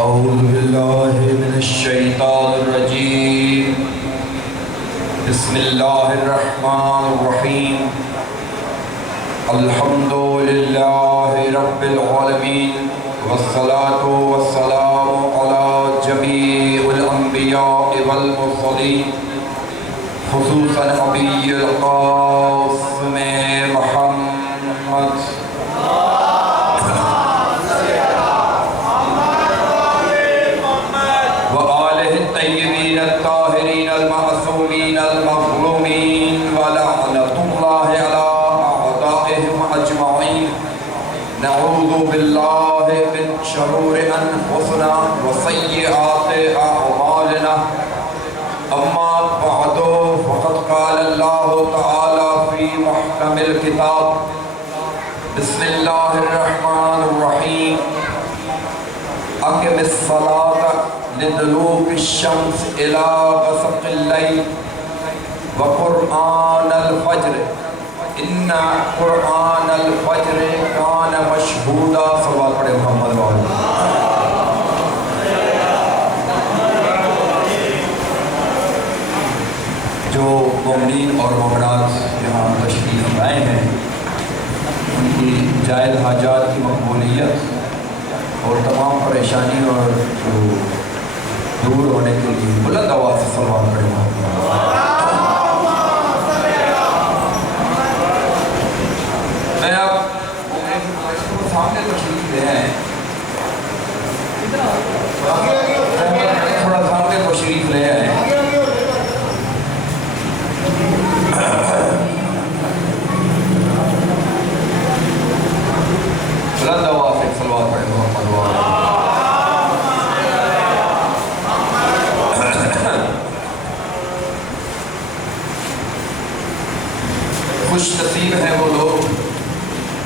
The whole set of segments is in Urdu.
اعوذ باللہ من الشیطان الرجیم بسم اللہ الرحمن الرحیم الحمد للہ رب العالمین والصلاة والسلام علی جمیع الانبیاء والمرسلین خصوصاً نبی القاسم محمد الطيبين الطاهرين المعصومين المظلومين ولعنة الله على أعدائهم أجمعين نعوذ بالله من شرور أنفسنا وسيئات أعمالنا أما بعد فقد قال الله تعالى في محكم الكتاب بسم الله الرحمن الرحيم أقم الصلاة لدلوك الشمس إلى غسق الليل وقرآن الفجر إن قرآن الفجر كان مشهودا صلوات پڑھے محمد وآلہ جو مومنین اور مومنات یہاں تشریف لائے ہیں ان کی جائز حاجات کی مقبولیت اور تمام پریشانی اور جو دور ہونے کے لیے بلند آواز سے صلوات پڑھیں میں اب سامنے تشریف لے آئے تھوڑا سامنے تشریف لے آئے بلند آواز سے صلوات پڑھیں محمد وآلہ خوش نصیب ہیں وہ لوگ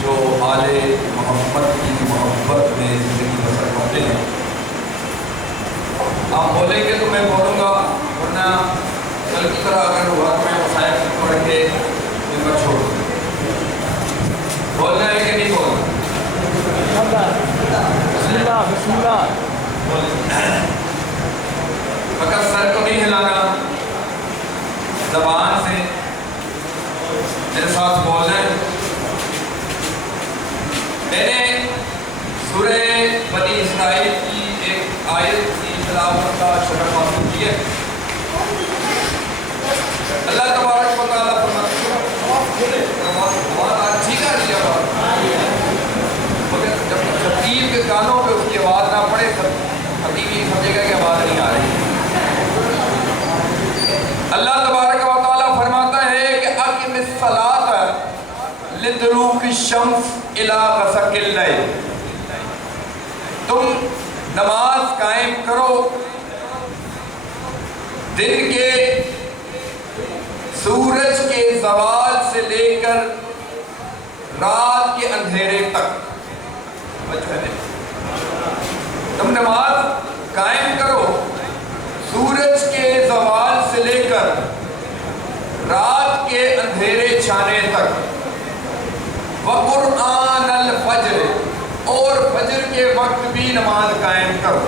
جو آل محمد کی محبت میں زندگی بسر کرتے ہیں. آپ بولیں گے تو میں بولوں گا ورنہ کل کی طرح اگر ہوا تو میں مسائل سے پڑھ کے ممبر چھوڑ دوں. بولنا ہے کہ نہیں بولنا؟ بسم اللہ فقط سر کو نہیں ہلانا، زبان سے میرے ساتھ بولنا ہے. میں نے سورہ بنی اسرائیل کی ایک آیت کی تلاوت کا شرف حاصل کیا. اللہ تبارک و تعالیٰ فرماتے ہیں ٹھیک ہے لیا مگر جب خطیب کے کانوں پہ اس کی آواز نہ پڑے خطیب یہ سمجھے گا کہ آواز نہیں آ رہی. اللہ تبارک و تعالیٰ فرماتا ہے کہ اقم الصلاۃ لدلوک الشمس الی غسق اللیل، تم نماز قائم کرو دن کے سورج کے زوال سے لے کر رات کے اندھیرے تک. تم نماز قائم کرو سورج کے زوال سے لے کر رات کے اندھیرے چھانے تک. وقرآن الفجر، اور فجر کے وقت بھی نماز قائم کرو.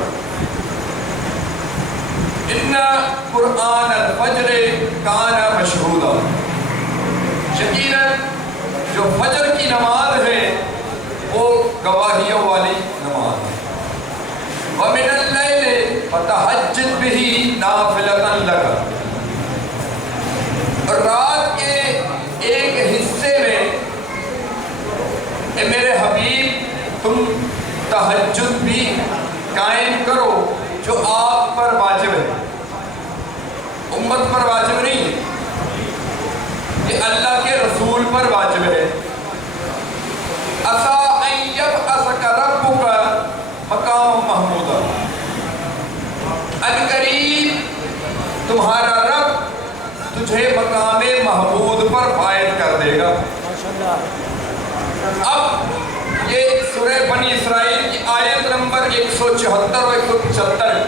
ان قرآن الفجر کان مشہودا، یقیناً جو فجر کی نماز ہے وہ گواہیوں والی نماز ہے. وَمِنَ اللَّيْلِ فَتَحَجَّدْ بِهِ نَافِلَةً لَكَ، رات کے ایک حصے میں اے میرے حبیب تم تہجد بھی قائم کرو جو آپ پر واجب ہے، امت پر واجب نہیں ہے، یہ اللہ کے رسول پر واجب ہے. عسیٰ ان یبعثک ربک مقام محمودا، عنقریب تمہارا رب تجھے مقام محمود پر فائز کر دے گا. اب یہ سورہ بنی اسرائیل کی آیت نمبر 174 اور 175 ہے.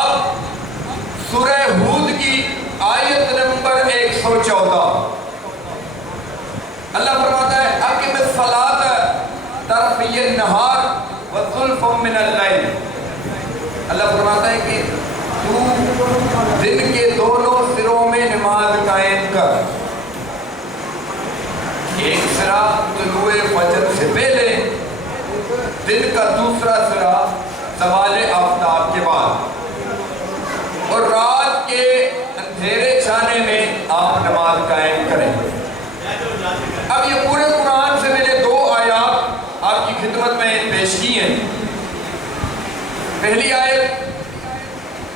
اب سورہ ہود کی آیت نمبر 114 اللہ فرماتا ہے اقم الصلاۃ طرفی النہار وزلف من اللیل. اللہ فرماتا ہے کہ تو دن کے دونوں سروں میں نماز قائم کر. ایک سرا طلوع فجر سے پہلے، دن کا دوسرا سرا زوال آفتاب کے بعد، اور رات کے اندھیرے چھانے میں آپ نماز قائم کریں. اب یہ پورے قرآن سے میں نے 2 آیات آپ کی خدمت میں پیش کی ہیں. پہلی آیت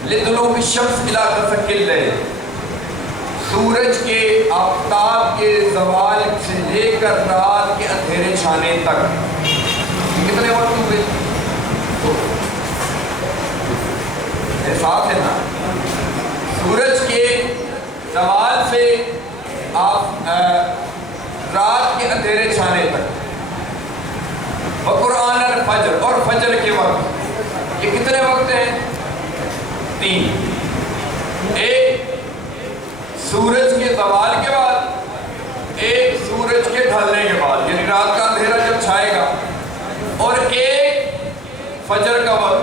لِطُلُوعِ الشَّمْسِ إِلَىٰ غَسَقِ اللَّيْلِ، سورج کے آفتاب کے زوال سے لے کر رات کے اندھیرے چھانے تک. کتنے وقت ہوئے؟ احساس ہے نا؟ سورج کے زوال سے آپ رات کے اندھیرے چھانے تک. وقرآن الفجر، اور فجر کے وقت. یہ کتنے وقت ہیں؟ 3. ایک سورج کے زوال کے بعد، ایک سورج کے ڈھلنے کے بعد، یعنی رات کا اندھیرا جب چھائے گا، اور ایک فجر کا وقت.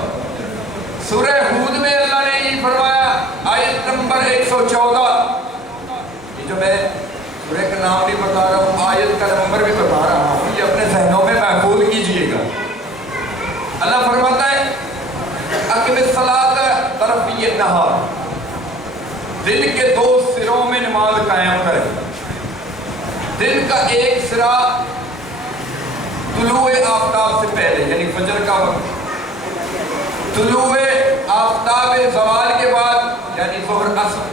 سورہ ہود میں اللہ نے یہ فرمایا، آیت نمبر 114. یہ جو میں سورہ کا نام بھی بتا رہا ہوں، آیت کا نمبر بھی بتا رہا ہوں، یہ اپنے ذہنوں میں محفوظ کیجئے گا. اللہ فرماتا ہے اقم الصلاۃ طرفی النہار، دن کے 2 سروں میں نماز قائم کریں. دن کا ایک سرا طلوع آفتاب سے پہلے یعنی فجر کا وقت، طلوع آفتاب زوال کے بعد یعنی ظہر عصر،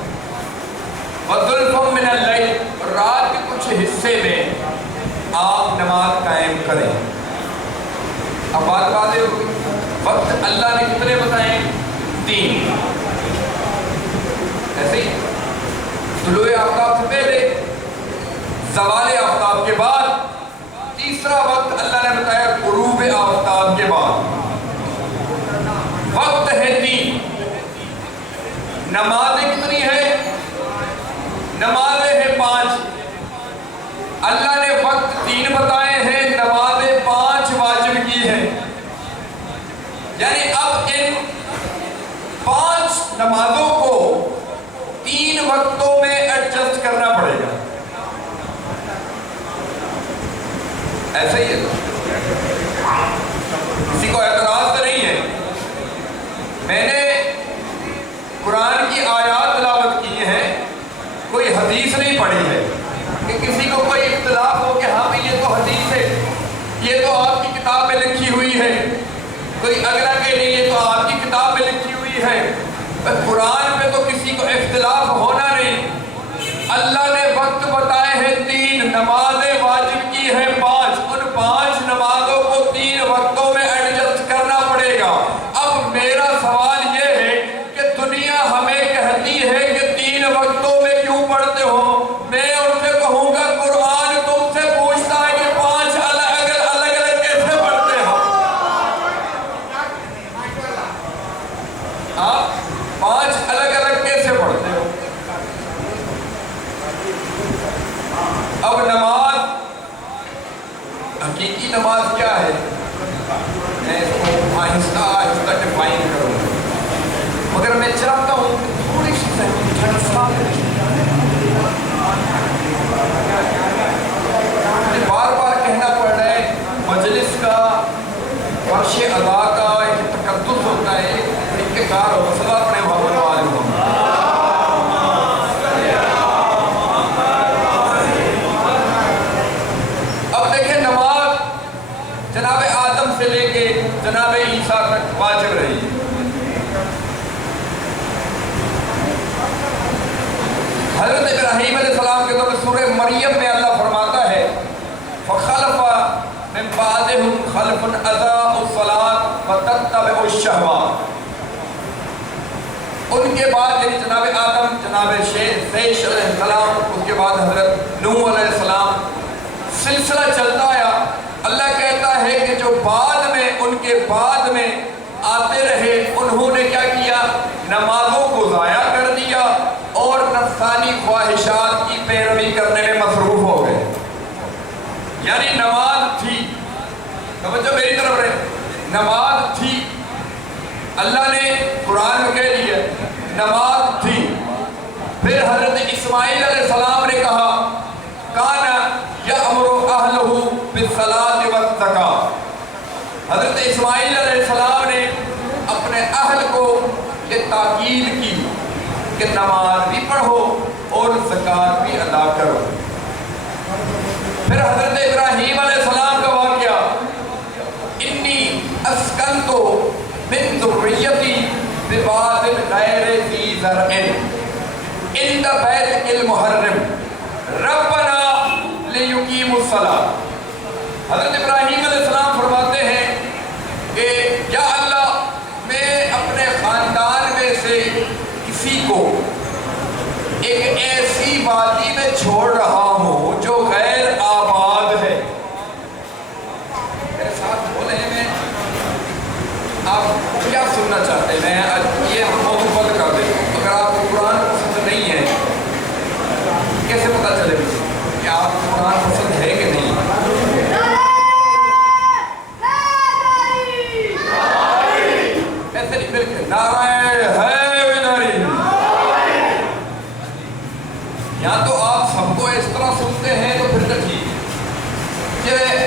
وَظُلْفٌ مِّنَ اللَّيْلِ، رات کے کچھ حصے میں آپ نماز قائم کریں. اب بات واضح ہوگی. وقت اللہ نے کتنے بتائے؟ 3. ایسے ہی طلوع آفتاب سے پہلے، زوال آفتاب کے بعد، تیسرا وقت اللہ نے بتایا غروب آفتاب کے بعد. وقت ہے 3. نمازیں کتنی ہے؟ نمازیں ہیں 5. اللہ نے وقت 3 بتائے ہیں، نمازیں 5 واجب کی ہیں. یعنی اب ان 5 نمازوں کو 3 وقتوں میں ایڈجسٹ کرنا پڑے گا. ایسا ہی ہے. کسی کو اعتراض تو نہیں ہے؟ میں نے قرآن کی آیات تلاوت کی ہیں، کوئی حدیث نہیں پڑھی ہے کہ کسی کو کوئی اختلاف ہو کہ ہاں بھی یہ تو حدیث ہے، یہ تو آپ کی کتاب میں لکھی ہوئی ہے. کوئی اگلا کہ نہیں یہ تو آپ کی کتاب میں لکھی ہوئی ہے. قرآن پہ تو کسی کو اختلاف ہونا نہیں. اللہ نے وقت بتائے ہیں 3، نمازیں واجب کی ہیں 5. ان 5 نمازوں کو 3 وقتوں میں ایڈجسٹ کرنا پڑے گا. اب میرا سوال یہ ہے کہ دنیا ہمیں کہتی ہے کہ 3 وقتوں میں کیوں پڑھتے ہو؟ میں ان سے کہوں گا قرآن تم سے پوچھتا ہے کہ 5 الگ الگ کیسے پڑھتے ہو؟ آپ 5 الگ الگ کیسے پڑھتے ہو؟ اب نماز، حقیقی نماز کیا ہے؟ میں اس کو آہستہ آہستہ ڈیفائن کروں گا، مگر میں چاہتا ہوں کہ تھوڑی سی بار بار کہنا پڑ رہا ہے. مجلس کا، فرش ادا کا ایک تقدس ہوتا ہے، ایک کار ہو. صلی اللہ علیہ وسلم. اب دیکھیں نماز جناب آدم سے لے کے جناب عیسیٰ تک واجب رہی ہے. حضرت ابراہیم علیہ السلام کے دور سورہ مریم میں اللہ فرماتا ہے فَخَلَفَ مِن بَعْدِهِمْ خَلْفٌ أَضَاعُوا الصَّلَاةَ وَاتَّبَعُوا الشَّهَوَاتِ. ان کے بعد یعنی جناب آدم، جناب سیش علیہ السلام، اس کے بعد حضرت نوح علیہ السلام، سلسلہ چلتا آیا. اللہ کہتا ہے کہ جو بعد میں ان کے بعد میں آتے رہے انہوں نے کیا کیا؟ نمازوں کو ضائع کر دیا اور نفسانی خواہشات کی پیروی کرنے میں مصروف ہو گئے. یعنی نماز تھی، توجہ میری طرف رہے، نماز تھی، اللہ نے قرآن میں کہہ دیا نماز تھی۔ پھر حضرت اسماعیل علیہ السلام نے کہا کانا یأمر اہلہ بالصلاۃ والزکاۃ۔ حضرت اسماعیل علیہ السلام نے اپنے اہل کو یہ تاکید کی کہ نماز بھی پڑھو اور زکوٰۃ بھی ادا کرو۔ پھر حضرت ابراہیم علیہ السلام کا واقعہ، انی اسکنت من ذریتی بواد غیر ذی زرع عند بیتک المحرم ربنا لیقیموا الصلاۃ۔ حضرت ابراہیم علیہ السلام فرماتے ہیں کہ یا اللہ میں اپنے خاندان میں سے کسی کو ایک ایسی وادی میں چھوڑ رہا ہوں جو غیر آباد ہے۔ میرے ساتھ بولے میں آپ کیا سننا چاہتے ہیں؟ میں یہ موضوع بند کر دیتا ہوں۔ اگر آپ کو قرآن پسند نہیں ہے کیسے پتہ چلے کہ آپ کو قرآن پسند ہے کہ نہیں؟ ایسے نہیں مل کے نعرہ حیدری۔ یا تو آپ سب کو اس طرح سنتے ہیں تو پھر تو ٹھیک ہے، کہ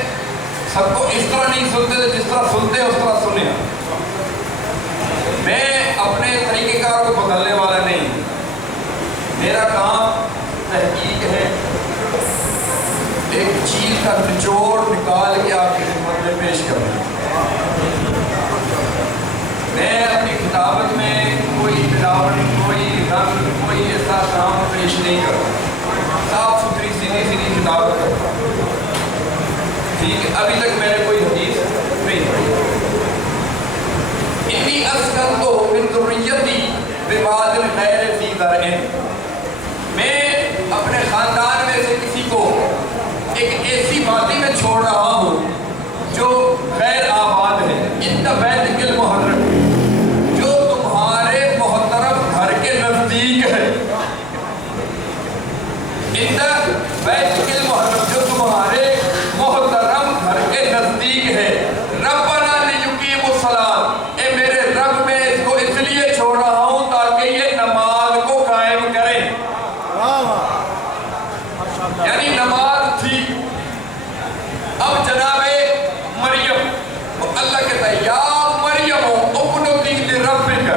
سب کو اس طرح نہیں سنتے تو جس طرح سنتے ہیں اس طرح سنیں۔ میں اپنے طریقہ کار کو بدلنے والا نہیں، میرا کام تحقیق ہے، ایک چیز کا نچوڑ نکال کے آپ کی خدمت میں پیش کرنا۔ میں اپنی کتابت میں کوئی ملاوٹ، کوئی رنگ، کوئی ایسا کام پیش نہیں کرتا، صاف ستھری سیدھی کتابت کرتا ہوں۔ ٹھیک ہے، ابھی تک میں نے کوئی حدیث نہیں پڑھی۔ انی اسکنت من ذریتی بواد غیر ذی زرع، میں اپنے خاندان میں سے کسی کو ایک ایسی وادی میں چھوڑ رہا ہوں جو غیر آباد ہے، عند بیتک المحرم، جو تمہارے محترم گھر کے نزدیک ہے، عند بیتک المحرم، جو تمہارے محترم گھر کے نزدیک ہے، ربنا لیقیموا الصلاۃ، اے میرے رب میں اس کو اس لیے چھوڑ رہا ہوں تاکہ یہ نماز کو قائم کریں۔ یعنی نماز تھی۔ اب جناب مریم، اللہ کہتا ہے یا مریم اقنتی لربک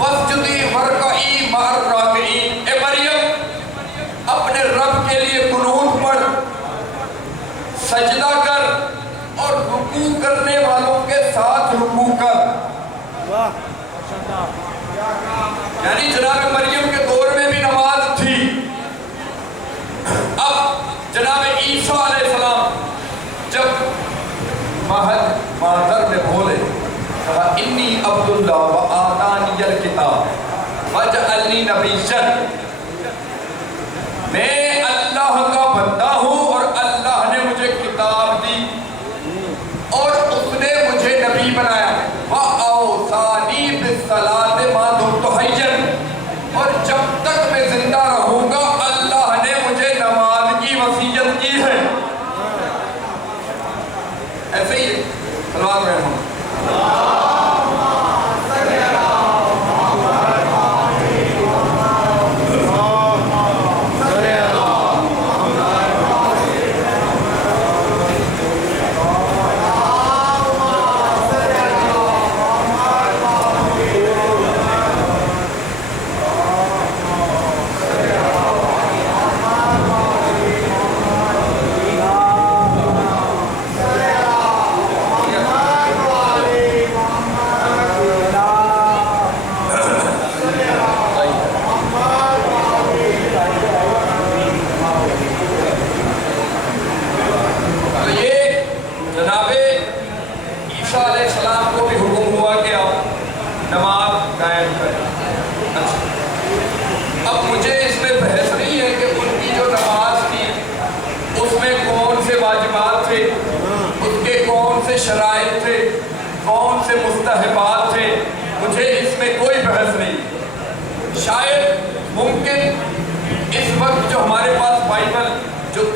واسجدی وارکعی مع الراکعین، اے مریم اپنے رب کے لیے قنوت پڑھ، سجدہ کر اور رکوع کرنے والوں کے ساتھ رکوع کر۔ یعنی جناب مریم کے دور میں بھی نماز تھی۔ اب جناب عیسیٰ علیہ السلام جب مادر میں بولے، کہا انی عبد اللہ و آتانی الکتاب وجعلنی نبیًا، میں اللہ کا بندہ ہوں اور اللہ نے مجھے کتاب دی اور اس نے مجھے نبی بنایا، وَأَوْصَانِي بِالصَّلَاةِ مَا دُمْتُ حَيًّا، اور جب تک میں زندہ رہوں گا اللہ نے مجھے نماز کی وصیت کی ہے۔ ایسے ہی سلوات میں ہوں۔ شرائط تھے، کون سے مستحبات تھے، مجھے اس میں کوئی بحث نہیں۔ شاید ممکن اس وقت جو ہمارے پاس بائبل جو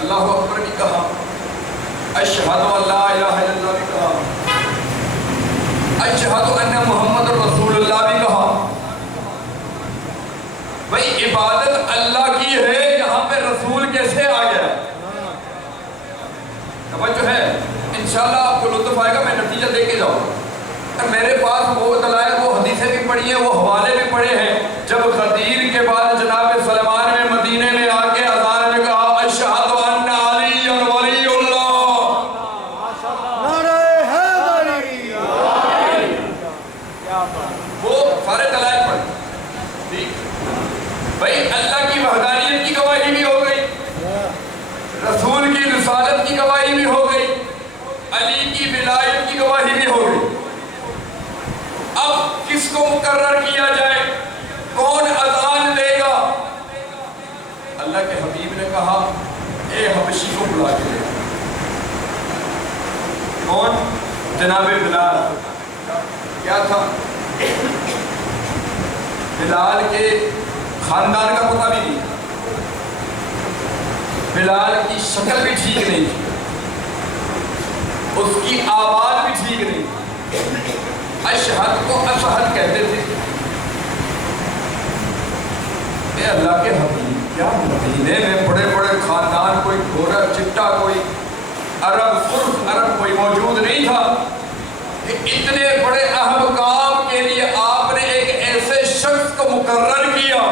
اللہ اکبر بھی کہا، اشہد ان لا الہ الا اللہ بھی کہا، اشہد ان محمد رسول اللہ بھی کہا۔ بھئی عبادت اللہ کی ہے، یہاں پہ رسول کیسے آ گیا؟ توجہ ہے، انشاءاللہ آپ کو لطف آئے گا، میں نتیجہ دے کے جاؤں۔ میرے پاس وہ دلائل، وہ حدیثیں بھی پڑھی ہیں، وہ حوالے بھی پڑھے ہیں۔ جب غدیر کے بعد جناب سلمان نے مدینے میں آ کے اذان میں کہا اشہد ان علی ولی اللہ، وہ سارے دلائل پڑھے، ٹھیک؟ بھائی اللہ کی وحدانیت کی گواہی بھی ہو گئی، رسول کی رسالت کی گواہی بھی ہو گئی، علی کی ولایت کی گواہی بھی ہو گئی۔ اب کس کو مقرر کیا جائے، کون اذان دے گا؟ اللہ کے حبیب نے کہا اے حبشی کو بلا کے لے۔ کون؟ جناب بلال۔ کیا تھا؟ بلال کے خاندان کا پتہ بھی نہیں، بلال کی شکل بھی ٹھیک نہیں تھی، اس کی آواز بھی ٹھیک نہیں تھی، اشہد کو اشہد کہتے تھے۔ اے اللہ کے حبیب، کیا مدینے میں بڑے بڑے خاندان، کوئی گورا چٹا، کوئی عرب سرخ عرب کوئی موجود نہیں تھا، کہ اتنے بڑے اہم کام کے لیے آپ نے ایک ایسے شخص کو مقرر کیا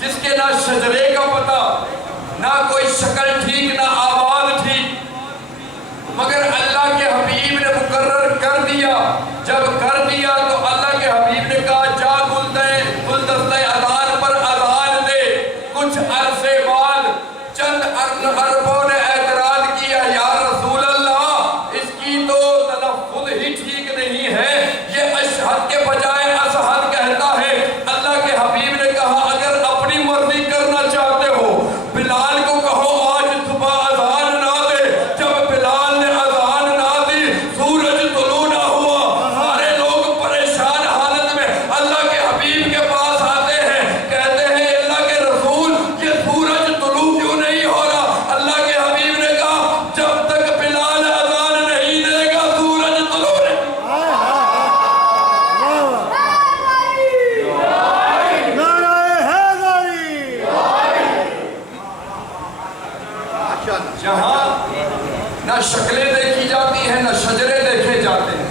جس کے نہ شجرے کا پتہ، نہ کوئی شکل ٹھیک، نہ آواز ٹھیک، مگر اللہ کے حبیب نے مقرر کر دیا۔ جب کر دیا تو اللہ کے حبیب نے کہا جا گلدستہ اذان پر اذان دے۔ کچھ عرصے بعد چند عربوں نے اعتراض کیا، یا رسول اللہ اس کی تو تلفظ ہی ٹھیک نہیں ہے، یہ اشہد کے بجائے اشہد کہتا ہے۔ اللہ کے حبیب نے کہا اگر اپنی مرضی کرنا چاہتے ہو بلال کو کہو آج صبح اذان نہ دے۔ جب بلال نے اذان نہ دی، سورج طلوع نہ ہوا، سارے لوگ پریشان حالت میں اللہ کے حبیب کے پاس آتے ہیں، کہتے ہیں اللہ کے رسول یہ سورج طلوع کیوں نہیں ہو رہا؟ اللہ کے حبیب نے کہا جب تک بلال اذان نہیں دے گا سورج طلوع نہیں۔ جہاں نہ شکلیں دیکھی جاتی ہیں، نہ شجرے دیکھے جاتے ہیں،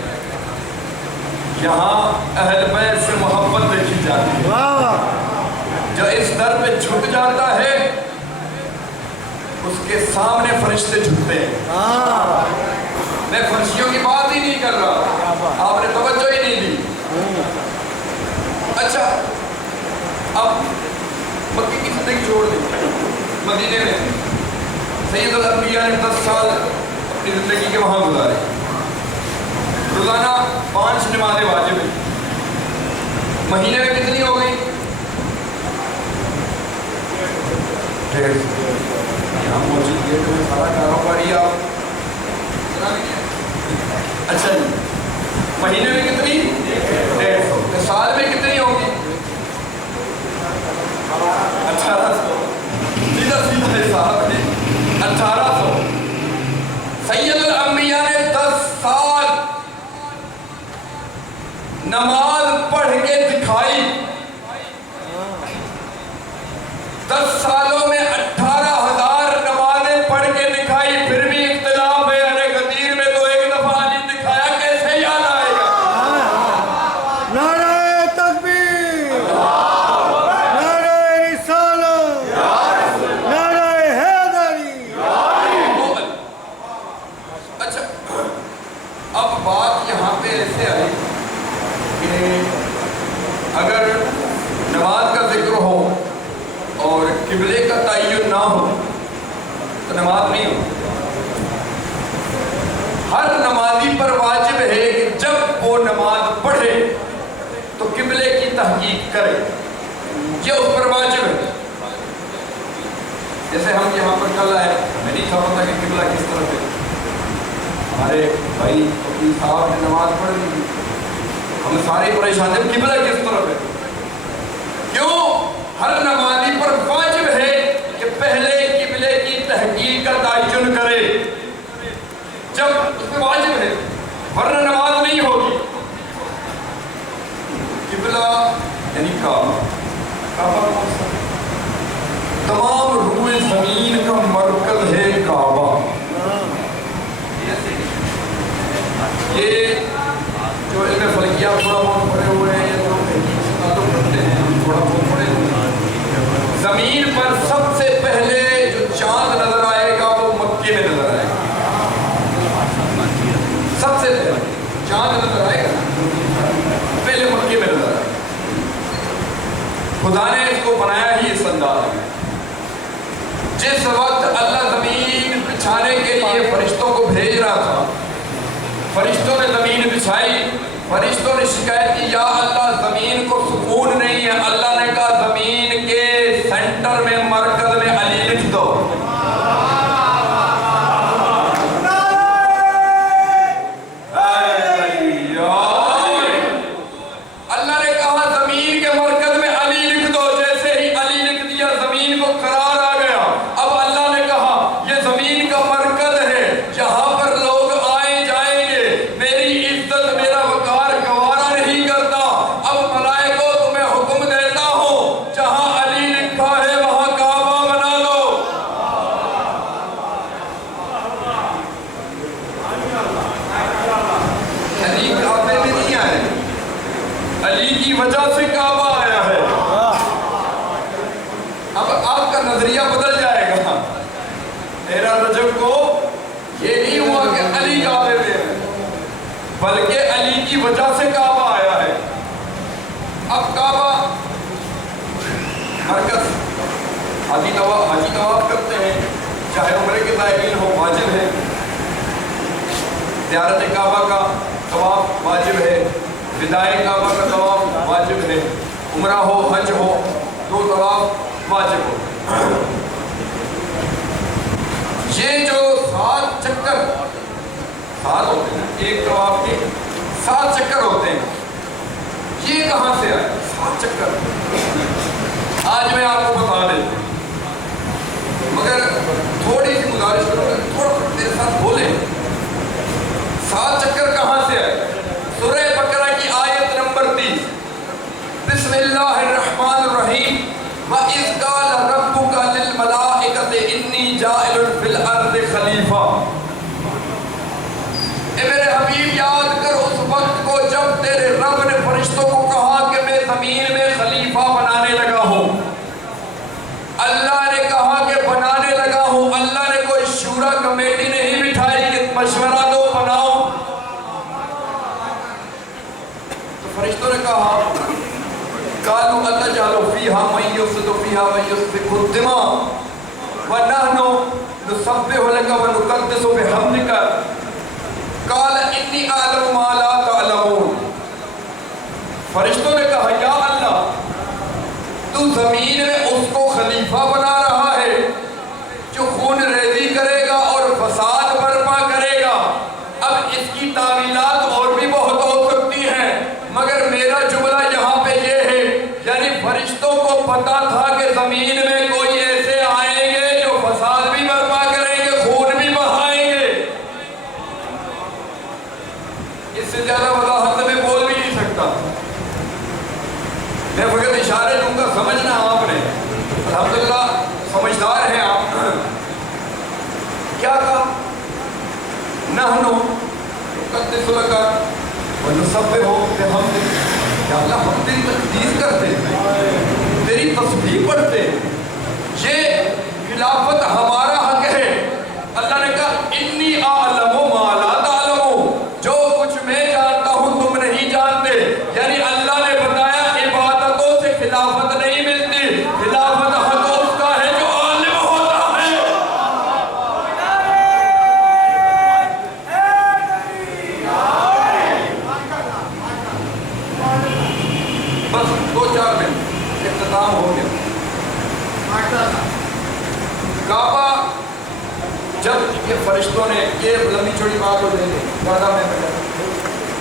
یہاں اہل بیت سے محبت دیکھی جاتی ہے۔ جو اس در پہ جھک جاتا ہے اس کے سامنے فرشتے جھکتے ہیں۔ میں فرشتوں کی بات ہی نہیں کر رہا، آپ نے توجہ ہی نہیں دی۔ اچھا اب مکے کی زندگی چھوڑ دی، مدینے میں سید الانبیاء نے 10 سال اپنی زندگی کے وہاں گزارے۔ روزانہ 5 نمازیں واجب ہیں، مہینے میں کتنی ہو گئی؟ 150۔ یہاں موجود یہ تو سارا کاروباری آپ اچھا جی، مہینے میں کتنی؟ 150۔ سال میں کتنی ہوگی؟ 1800۔ سیدھا سیدھا حساب ہے 1800۔ سید الانبیاء نے 10 سال نماز پڑھ کے دکھائی، 10 سالوں میں 18,000 نمازیں پڑھ کے دکھائی، پھر بھی اختلاف ہے۔ ارے غدیر میں تو ایک دفعہ علی دکھایا، کیسے یاد آئے گا؟ نعرہ تکبیر، نعرہ رسالت، نعرہ حیدری۔ اچھا اب بات یہاں پہ ایسے آئی کہ اگر نماز کا ذکر ہو اور قبلے کا تعین نہ ہو تو نماز نہیں ہو۔ ہر نمازی پر واجب ہے کہ جب وہ نماز پڑھے تو قبلے کی تحقیق کرے، یہ اس پر واجب ہے۔ جیسے ہم یہاں پر کل آئے، ہمیں نہیں تھا پتا کہ قبلہ کس طرف ہے، ہمارے بھائی وکیل صاحب نے نماز پڑھ لی، ہم سارے پریشان ہیں قبلہ کس طرف ہے۔ کیوں؟ ہر نمازی پر واجب ہے کہ پہلے قبلے کی یہ جو علم فلکیات تھوڑا بہت پڑے ہوئے ہیں یا جو تعلق رکھتے ہیں ہم تھوڑا بہت پڑے ہوئے ہیں، زمین پر سب سے پہلے جو چاند نظر آئے گا وہ مکے میں نظر آئے گا. سب سے پہلے چاند نظر آئے گا پہلے مکے میں نظر آئے گا. خدا نے اس کو بنایا ہی اس انداز میں. جس وقت اللہ زمین بچھانے کے لیے فرشتوں کو بھیج رہا تھا، فرشتوں نے زمین بچھائی. فرشتوں نے شکایت کی، یا اللہ زمین کو سکون نہیں ہے. اللہ نے کہا زمین کے سینٹر میں مرکز میں علی لکھ دو. اللہ نے کہا زمین کے مرکز میں علی لکھ دو. جیسے ہی علی لکھ دیا زمین کو قرار آ گیا. اب اللہ نے کہا یہ زمین کا مرکز ہے، جہاں پر لوگ آئے جائیں گے. میری عزت میرا وقار گوارا نہیں کرتا. اب ملائکو تمہیں حکم دیتا ہوں، جہاں علی لکھا ہے وہاں کعبہ بنا دو. علی کعبے میں نہیں آئے، علی کی وجہ سے کعبہ آیا ہے. اب آپ کا نظریہ بدل جائے گا. میرا رجب کو یہ نہیں ہوا کہ علی کعبے میں ہے، بلکہ علی کی وجہ سے کعبہ آیا ہے. اب کعبہ مرکز، حاجی طواف کرتے ہیں، چاہے عمرے کے زائرین ہو، واجب ہے. زیارت کعبہ کا طواف واجب ہے، وداع کعبہ کا طواف واجب ہے. عمرہ ہو حج ہو، دو طواف واجب ہو. یہ جو 7 چکر 7 ہوتے ہیں، ایک طواف کے 7 چکر ہوتے ہیں، یہ کہاں سے آئے 7 چکر؟ آج میں آپ کو بتا دیں، مگر تھوڑی سی گزارش کروں گا، تھوڑا میرے ساتھ بولیں. 7 چکر کہاں سے آئے؟ سورہ بقرہ کی آیت نمبر 30. بسم اللہ الرحمن الرحیم. وَإِذْ قَالَ رَبُّكَ لِلْمَلَائِكَةِ إِنِّي جَاعِلٌ فِي الْأَرْضِ خَلِيفَةً. اے میرے حبیب یاد کر اس وقت کو جب تیرے رب نے فرشتوں کو کہا کہ میں زمین میں خلیفہ بنانے لگا ہوں. اللہ نے کہا کہ بنانے لگا ہوں. اللہ نے کوئی شورا کمیٹی نہیں بٹھائی کہ مشورہ دو بناؤ. تو فرشتوں نے کہا قالوا أتجعل فيها من يفسد فيها ويسفك الدماء ونحن نسبح لك ونقدس بحمدك قال إني أعلم ما لا تعلمون. فرشتوں نے کہا یا اللہ تو زمین میں اس کو خلیفہ بنا رہا ہے جو خون ریزی کرے گا اور فساد برپا کرے گا. اب اس کی تعویلات اور بھی بہت ہو سکتی ہیں، مگر میرا جملہ یہاں پہ یہ ہے، یعنی فرشتوں کو پتا تھا کہ زمین میں کوئی ایسے آئیں گے جو فساد بھی برپا کریں گے، خون بھی بہائیں گے. اس سے زیادہ وضاحت میں بول بھی نہیں سکتا. میں فقط اشارے دوں گا، سمجھنا آپ نے. الحمدللہ سمجھدار ہیں آپ. کیا کہا؟ نحنو نقدس لک ونسبح بحمدک. یا اللہ ہم تیری تقدیس کرتے ہیں، تیری تسبیح پڑھتے ہیں. یہ خلافت ہمارا حق ہے. اللہ نے کہا انی اعلم ما لا تعلمون. جو کچھ میں جانتا ہوں تم نہیں جانتے. یعنی اللہ نے بتایا عبادتوں سے خلافت نہیں ملتی، خلافت حق اس کا ہے جو عالم ہوتا ہے. بس 2-4 منٹ اختتام ہو گیا. کعبہ جب یہ فرشتوں نے، یہ لمبی چوڑی بات ہو جائے گی زیادہ میں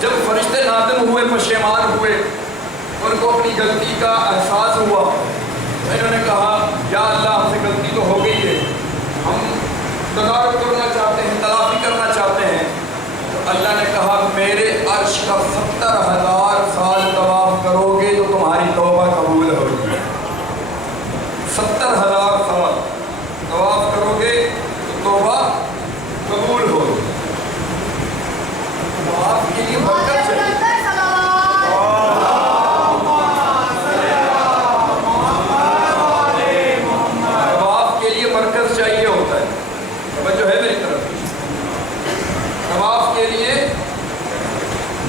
جب فرشتے نادم ہوئے، پشیمان ہوئے، ان کو اپنی غلطی کا احساس ہوا، انہوں نے کہا یا اللہ ہم سے غلطی تو ہو گئی ہے، ہم تدارک کرنا چاہتے ہیں، تلافی کرنا چاہتے ہیں. تو اللہ نے کہا میرے عرش کا 70,000 سال طواف کرو گے تو تمہاری توبہ قبول ہوگی. 70,000 سال طواف کرو گے تو توبہ قبول ہوگی. طواف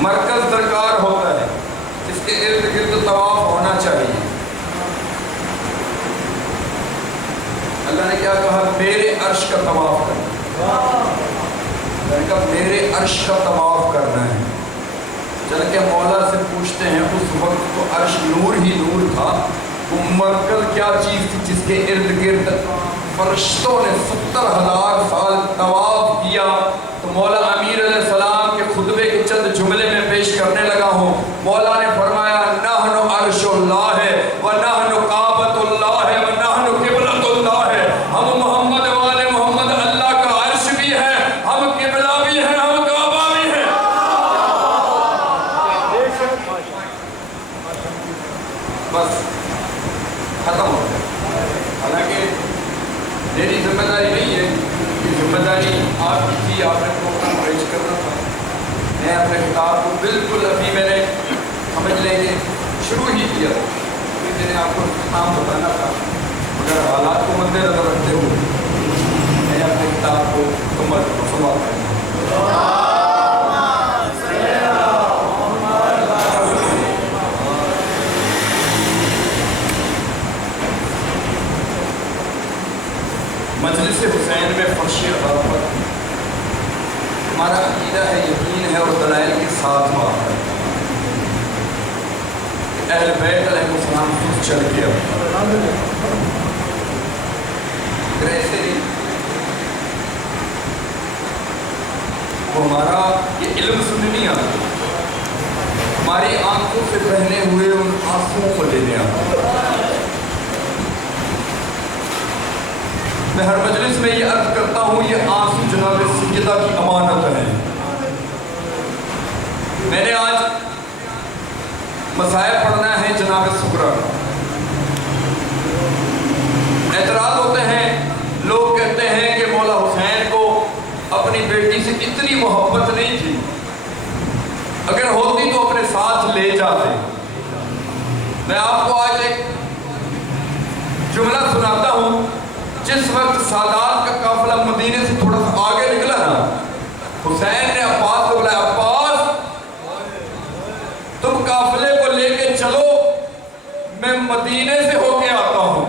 مرکز درکار ہوتا ہے، اس کے ارد گرد طواف ہونا چاہیے۔ اللہ نے کیا کہا؟ میرے عرش کا طواف کرنا، میرے عرش کا طواف کرنا ہے۔ چل کے مولا سے پوچھتے ہیں، اس وقت تو عرش نور ہی نور تھا، وہ مرکز کیا چیز تھی جس کے ارد گرد فرشتوں نے 70,000 سال طواف کیا؟ تو مولا امیر علیہ السلام کے خطبے کے چند جملے میں پیش کرنے لگا ہوں۔ مولا نے فرمایا نحن عرش اللہ ہے ونحن کعبۃ اللہ ہے ونحن قبلۃ اللہ ہے۔ ہم محمد والے محمد اللہ کا عرش بھی ہے، ہم قبلہ بھی ہے، ہم کعبہ بھی ہے۔ بس ختم ہو گیا۔ حالانکہ میری ذمہ داری نہیں ہے، یہ ذمہ داری آپ کی تھی، آپ نے پروگرام ارینج کرنا تھا۔ میں اپنے خطاب کو بالکل ابھی میں نے سمجھ لیں کہ شروع ہی کیا تھا، کیونکہ میں نے آپ کو کام بتانا تھا، مگر حالات کو مد نظر رکھتے ہوئے میں اپنے خطاب کو مکمل سماعت کروں۔ مجلس حسین میں فرش غربت ہمارا عقیدہ ہے، یقین ہے اور دلائل کے ساتھ واقع ہے۔ اہل بیت علیہ السلام خود چل کے ایسے نہیں، وہ ہمارا یہ علم سننے نہیں آتا، ہماری آنکھوں سے بہنے ہوئے ان آنسوں کو لینے آتا۔ میں ہر مجلس میں یہ عرض کرتا ہوں، یہ آنسو جناب سیدہ کی امانت ہے۔ میں نے آج مسائل پڑھنا ہے جناب سغرا کا۔ اعتراض ہوتے ہیں، لوگ کہتے ہیں کہ مولا حسین کو اپنی بیٹی سے اتنی محبت نہیں تھی، اگر ہوتی تو اپنے ساتھ لے جاتے۔ میں آپ کو آج ایک جملہ سناتا ہوں۔ جس وقت سادات کا قافلہ مدینے سے تھوڑا سا آگے نکلا نا، حسین نے عباس کو بلایا، عباس تم قافلے کو لے کے چلو، میں مدینے سے ہو کے آتا ہوں۔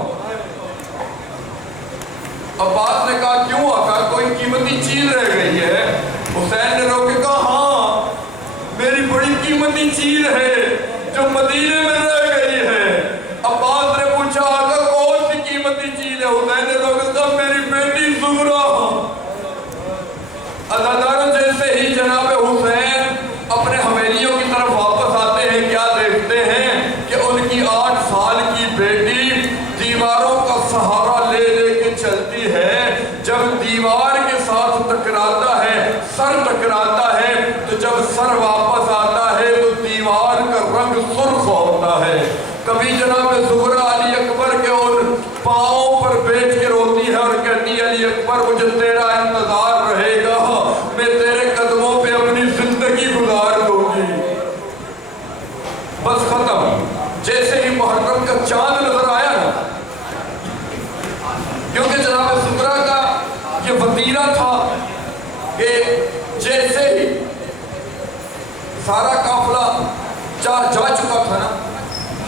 عباس نے کہا کیوں آقا، کوئی قیمتی چیز رہ گئی ہے؟ حسین نے رو کے کہا ہاں، میری بڑی قیمتی چیز ہے جو مدینے میں رہ گئی ہے۔ عباس نے پوچھا آقا کون سی قیمتی چیز ہے؟ حسین نے رو کے کہا میری بیٹی زہرا۔ عزاداروں جیسے ہی جناب حسین اپنے حویلیوں کی طرف واپس آتے ہیں، کیا دیکھتے ہیں کہ ان کی 8 سال کی بیٹی دیواروں کا سہارا لے لے کے چلتی ہے۔ جب دیوار کے ساتھ ٹکراتا ہے، سر ٹکراتا ہے، تو جب سر واپس آتا ہے تو دیوار کا رنگ سرخ ہوتا ہے۔ کبھی جناب زہرا علی اکبر کے ان پاؤں پر بیٹھ کے روتی ہے اور کہتی ہے علی اکبر مجھے تیرا انتظار رہے گا، میں تیرے قدموں پہ اپنی زندگی گزار دوں گی۔ بس ختم۔ جیسے ہی محرم کا چاند نظر آیا نا، کیونکہ جناب زہرا کا یہ وطیرہ تھا کہ جیسے ہی سارا قافلہ جا چکا تھا نا،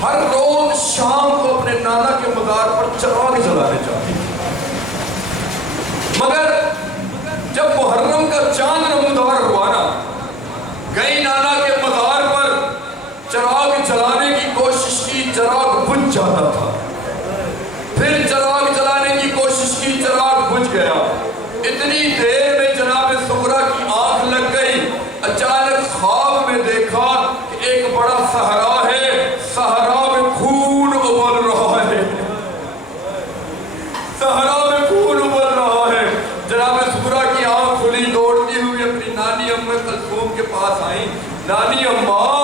ہر روز شام کو اپنے نانا کے مزار پر چراغ جلانے جاتی، مگر جب محرم کا چاند نمودار ہوا نا، گئی نانا کے مزار پر چراغ جلانے کی کوشش کی، چراغ بجھ جاتا تھا، پھر چراغ جلانے کی کوشش کی، چراغ بجھ گیا۔ اتنی دیر میں جناب سغرا کی آنکھ لگ گئی، اچانک خواب میں دیکھا کہ ایک بڑا صحرا ہے، صحرا میں خون ابل رہا ہے، صحرا میں خون ابل رہا ہے۔ جناب سغرا کی آنکھ کھلی، دوڑتی ہوئی اپنی نانی ام کلثوم کے پاس آئیں، نانی اماں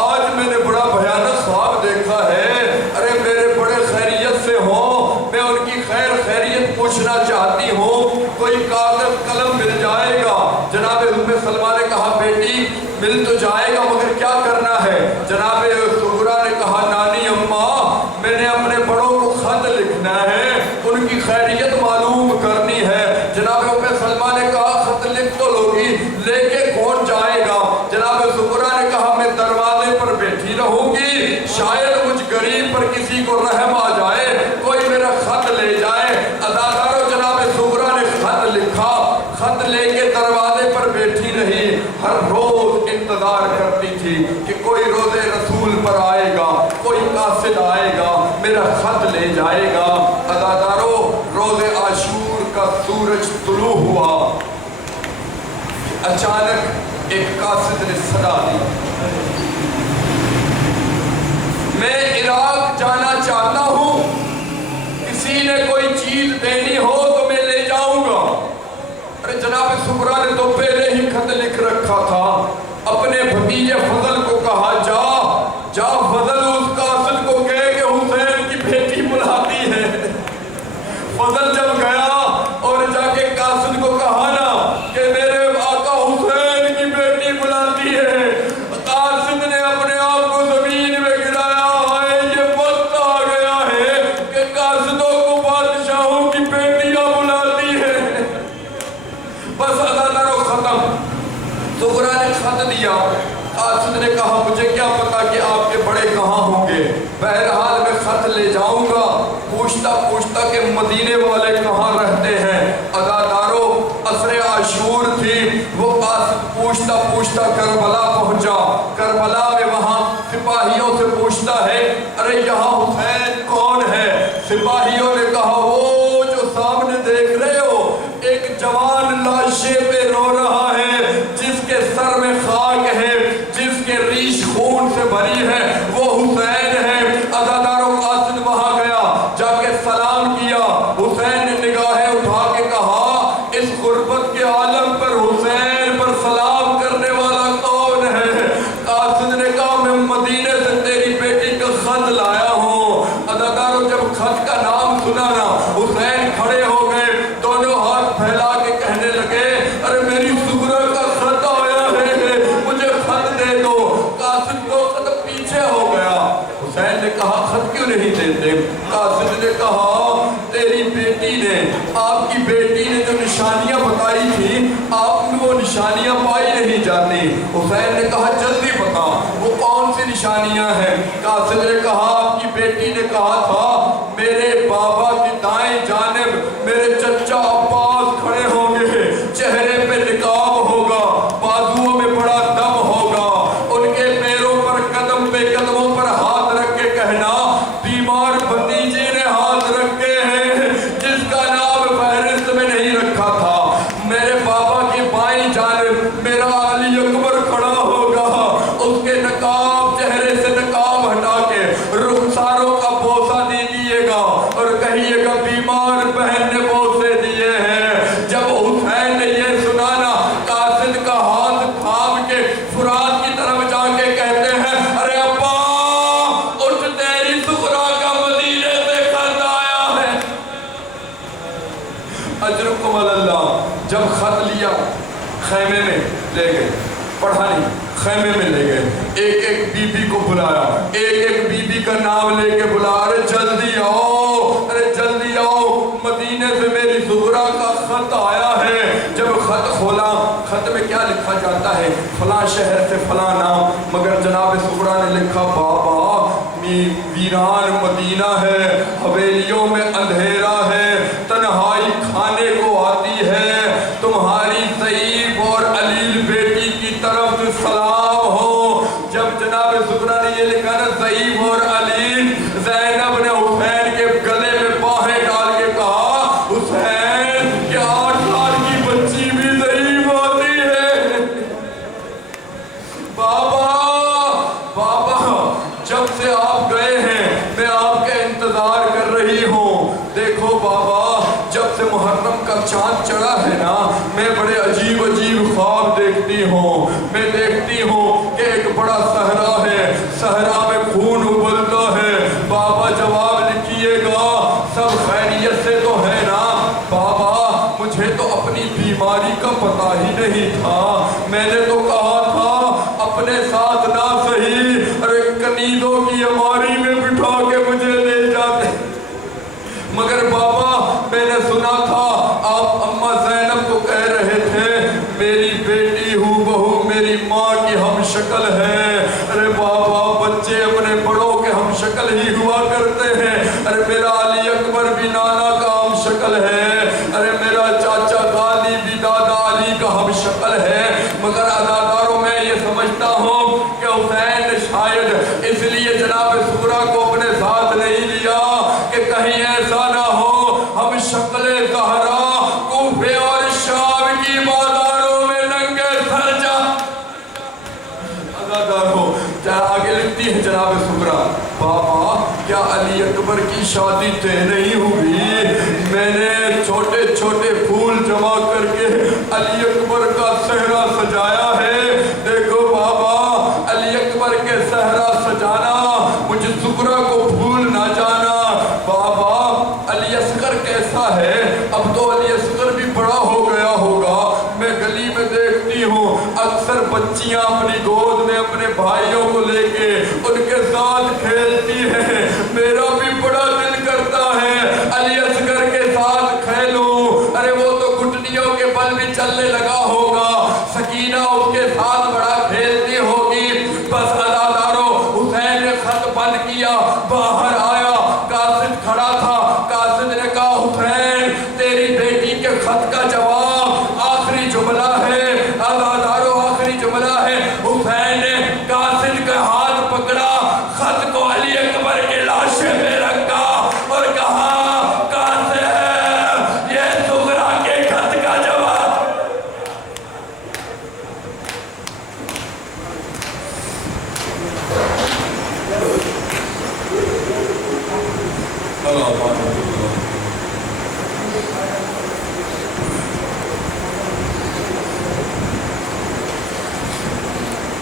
آج میں نے بڑا بھیانک خواب دیکھا ہے، ارے میرے بڑے خیریت سے ہوں، میں ان کی خیریت پوچھنا چاہتی ہوں، کوئی کاغذ قلم مل جائے گا؟ جناب ام سلمہ نے کہا بیٹی مل تو جائے گا مگر کیا کرنا ہے؟ جناب سغرا نے کہا نانی اماں میں نے اپنے بڑوں کو خط لکھنا ہے، ان کی خیریت معلوم کرنی ہے۔ جناب ام سلمہ نے کہا خط لکھ تو لوگی، لے کے کون جائے گا؟ جناب سغرا نے کہا انتظار کرتی تھی کہ کوئی روزے رسول پر آئے گا، کوئی قاصد آئے گا، میرا خط لے جائے گا۔ عزادارو، روز عاشور کا سورج طلوع ہوا، اچانک ایک قاصد نے صدا دی، میں عراق جانا چاہتا ہوں، کسی نے کوئی چیز دینی ہو تو میں لے جاؤں گا۔ ارے جناب سغرا نے تو پہلے ہی خط لکھ رکھا تھا، اپنے بھتیجے فضل کو کہا جا فضل اس قاصد کو کہے کہ حسین کی بیٹی بلاتی ہے۔ فضل جب گیا اور جا کے قاصد کو کہا نا کہ میرے آقا حسین کی بیٹی بلاتی ہے، قاصد نے اپنے آپ کو زمین میں گرایا ہے، یہ وقت آ گیا ہے کہ قاصدوں کو بادشاہوں کی بیٹیاں بلاتی ہے۔ بس عزادارو ختم، سغرا نے خط دیا، قاصد نے کہا مجھے کیا پتا کہ آپ کے بڑے کہاں ہوں گے، بہرحال میں خط لے جاؤں گا، پوچھتا کہ مدینے والے کہاں رہتے ہیں۔ عزادارو عصر عاشور تھی، وہ قاصد پوچھتا کربلا پہنچا، کربلا میں وہاں سپاہیوں سے پوچھتا ہے ارے یہاں حسین کون ہے؟ سپاہیوں نے کہا وہ جو سامنے دیکھ رہے ہو ایک جوان لاشے پہ رو رہا ہے، جس کے سر میں خاک ہے، جس کے ریش خون سے بھری ہے، وہ حسین ہے۔ عزادارو قاصد وہاں گیا، جا کے سلام کیا، حسین نے نگاہیں اٹھا کے کہا اس غربت کے عالم پر حسین پر سلام کرنے والا کون ہے؟ قاصد نے کہا میں مدینے سے تیری بیٹی کا خط لایا ہوں۔ عزادارو جب خط کا نام سنا نا، حسین کھڑے ہو گئے، دونوں ہاتھ پھیلا کے کہنے لگے ارے میری سغرا کا خط آیا ہے، مجھے خط دے دو۔ قاصد کو خط پیچھے ہو گیا، حسین نے کہا خط کیوں نہیں دیتے؟ قاصد نے کہا تیری بیٹی نے، آپ کی بیٹی نے جو نشانیاں بتائی تھی آپ میں وہ نشانیاں پائی نہیں جاتی۔ حسین نے کہا جلدی بتا وہ کون سی نشانیاں ہیں؟ قاصد نے کہا آپ کی بیٹی نے کہا تھا میرے بابا کی دائیں جانب میرے چچا عباس کھڑے ہوں گے، چہرے پہ نقاب ہوگا، بازوؤں میں بڑا دم ہوگا، ان کے پیروں پر قدم پہ قدموں پر ہاتھ رکھ کے کہنا بیمار بھتیجے نے ہاتھ رکھے ہیں جس کا نام فہرست میں نہیں رکھا تھا۔ میرے بابا کی بائیں جانب میرا علی اکبر کھڑا ہوگا، اس کے نقاب چہرے سے نقاب ہٹا کے رخساروں کا بوسہ دیجیے گا اور کہیے گا بیمار بہن نے بوسے دیے ہیں۔ جب حسین نے یہ سنا نا، قاصد کا ہاتھ تھام کے فرات کی طرف جا کے کہتے ہیں ارے ابا اٹھ تیری سغرا کا مدینے سے خط آیا ہے۔ اجرکم اللہ، جب خط لیا خیمے میں لے گئے، پڑھا نہیں، خیمے میں لے گئے، ایک ایک بی بی کو بلایا، ایک ایک بی بی کا نام لے کے بلا ارے جلدی آؤ، ارے جلدی آؤ، مدینے سے میری سغرا کا خط آیا ہے۔ جب خط کھولا، خط میں کیا لکھا جاتا ہے؟ فلاں شہر سے فلاں نام، مگر جناب سغرا نے لکھا بابا ویران مدینہ ہے، حویلیوں میں اندھیرا ہے، تنہائی کھانے کو آتی ہے، تمہاری ضعیف اور علیل بیٹی کی طرف سے سلام ہو۔ جب جناب سغرا نے یہ لکھا نا ضعیف اور علیل، زینب نے حسین کے گلے میں باہیں ڈال کے کہا حسین کہ 8 سال کی بچی بھی ضعیف ہوتی ہے۔ بابا جب سے آپ گئے ہیں میں آپ کے انتظار کر رہی ہوں۔ دیکھو بابا جب سے محرم کا چاند چڑھا ہے نا، میں بڑے عجیب خواب دیکھتی ہوں۔ میں دیکھتی ہوں کہ ایک بڑا صحرا ہے، صحرا میں خون ابلتا ہے۔ بابا جواب لکھیے گا سب خیریت سے تو ہے نا؟ بابا مجھے تو اپنی بیماری کا پتہ ہی نہیں تھا، میں نے تو کہا تھا اپنے ساتھ نہ صحیح ارے کنیدوں کی الماری میں بٹھا کے مجھے لے جاتے، مگر بابا میں نے سنا تھا آپ اماں زینب کو کہہ رہے تھے میری بیٹی ہو بہو میری ماں کی ہم شکل ہے۔ ارے بابا بچے اپنے بڑوں کے ہم شکل ہی ہوا کرتے ہیں۔ ارے میرا علی اکبر بھی نانا کا ہم شکل ہے، ارے میرا چاچا غازی بھی دادا علی کا ہم شکل ہے، مگر عزاداروں میں یہ سمجھتا ہوں کی شادی طے نہیں ہوئی، میں نے چھوٹے چھوٹے پھول جمع کر کے علی اکبر کا صحرا سجایا ہے۔ دیکھو بابا، علی اکبر کے صحرا سجانا، مجھے زغرا کو بھول نہ جانا۔ بابا علی اصغر کیسا ہے؟ اب تو علی اصغر بھی بڑا ہو گیا ہوگا، میں گلی میں دیکھتی ہوں اکثر بچیاں اپنی گود میں اپنے بھائیوں کو لے کے ان کے ساتھ کھیلتی ہیں۔ میرا بھی بڑا دل کرتا ہے علی اصغر کے ساتھ کھیلوں۔ ارے وہ تو گھٹنیوں کے بل بھی چلنے لگا ہوگا، سکینہ اس کے ساتھ بڑا کھیلتی ہوگی۔ بس عزادارو، حسین نے خط بند کیا، باہر آیا، قاصد کھڑا تھا۔ قاصد نے کہا حسین تیری بیٹی کے خط کا جواب آخری جملہ ہے۔ عزادارو آخری جملہ ہے۔ حسین نے قاصد کا ہاتھ پکڑا، خط کو علی اکبر کے لاشے میں رکھا اور کہا قاصد یہ زغرا کے خط کا جواب۔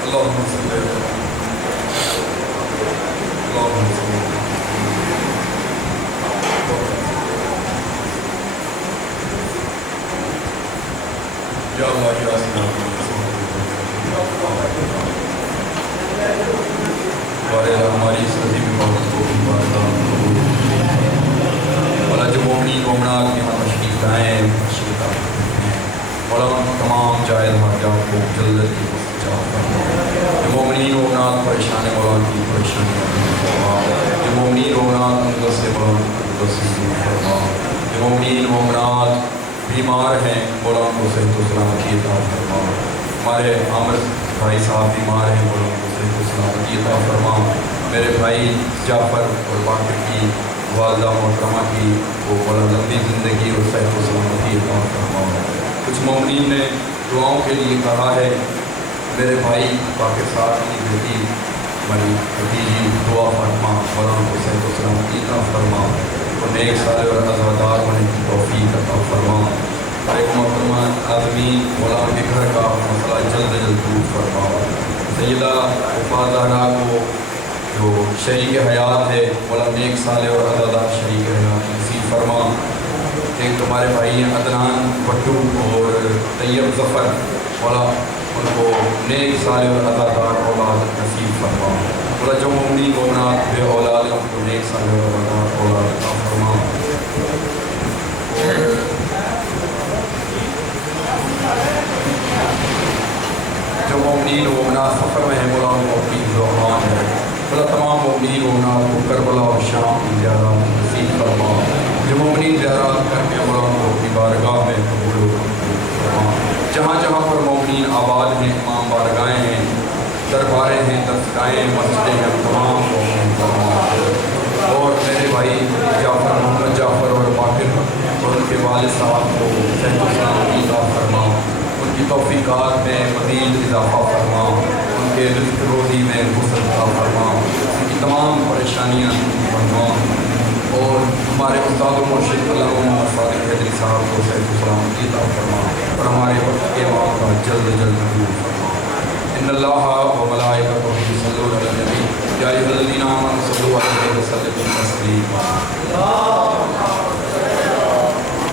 اللهم صل على اللهم صل یا اللہ یا بارے ہماری صدی میں بہت مولا جو مومنین مومنات کے ہم تشریف لائیں مولا تمام جائز حاجات کو جلد کی جو مومنین مومنات پریشان مولا کی پریشانی جو مومنین مومنات اندر سے مولا اندر سے فرما جو مومنین مومنات بیمار ہیں مولا کو صحت و سلامتی عطا فرما۔ ہمارے عامر بھائی صاحب بیمار ہیں مولا کو صحت و سلامتی عطا فرما۔ میرے بھائی جعفر اور باقر کی والدہ محترمہ کی وہ مولا لمبی زندگی اور صحت و سلامتی عطا فرما۔ کچھ مومنین نے دعاؤں کے لیے کہا ہے، میرے بھائی باقر صاحب کی بیٹی ہماری بھتیجی دعا فرما، مولا کو صحت و سلامتی عطا فرما اور نیک صالح اور عزادار ہونے کی توفیق عطا فرما۔ ایک محترمہ آدمی مولا کے گھر کا مسئلہ جلد جلد دور فرما۔ سیدہ وفا زہرا کو جو شریک حیات ہے مولا نیک صالح اور عزادار شریک حیات نصیب فرما۔ ایک تمہارے بھائی ہیں عدنان بٹو اور طیب ظفر، مولا ان کو نیک صالح اور عزادار اولاد نصیب فرما۔ مولا جو مومنین مومنات بے اولاد ہیں ان کو نیک صالح اور عزادار اولاد عطا فرما۔ جو مومنین مومنات سفر میں ہیں مولا ان کو اپنی زبان ہے، مولا تمام مومنین مومنات کو کربلا اور شام کی زیارات نصیب فرما۔ جو مومنین زیارات کر کے مولا ان کو اپنی بارگاہ میں قبول و منظور فرما۔ جہاں جہاں پر مومنین آباد ہیں، امام بارگاہیں ہیں، درباریں ہیں، درسگاہیں، مسجدیں ہیں، تمام مومنین فرما۔ اور میرے بھائی جعفر محمد جعفر اور باقر اور ان کے والد صاحب کو صحت و سلامتی عطا فرما، ان کی توفیقات میں مزید اضافہ فرما، ان کے رزق روزی میں وسعت عطا فرما، ان کی تمام پریشانیاں دور فرما۔ اور ہمارے استاد و مرشد علامہ محمد صادق حیدری صاحب کو صحت و سلامتی عطا فرما اور ہمارے وقت کے واقعہ جلد جلد دور فرما۔ ان اللہ و ملائکتہ یصلون علی النبی یا ایھا الذین آمنوا صلوا علیہ وسلموا تسلیما۔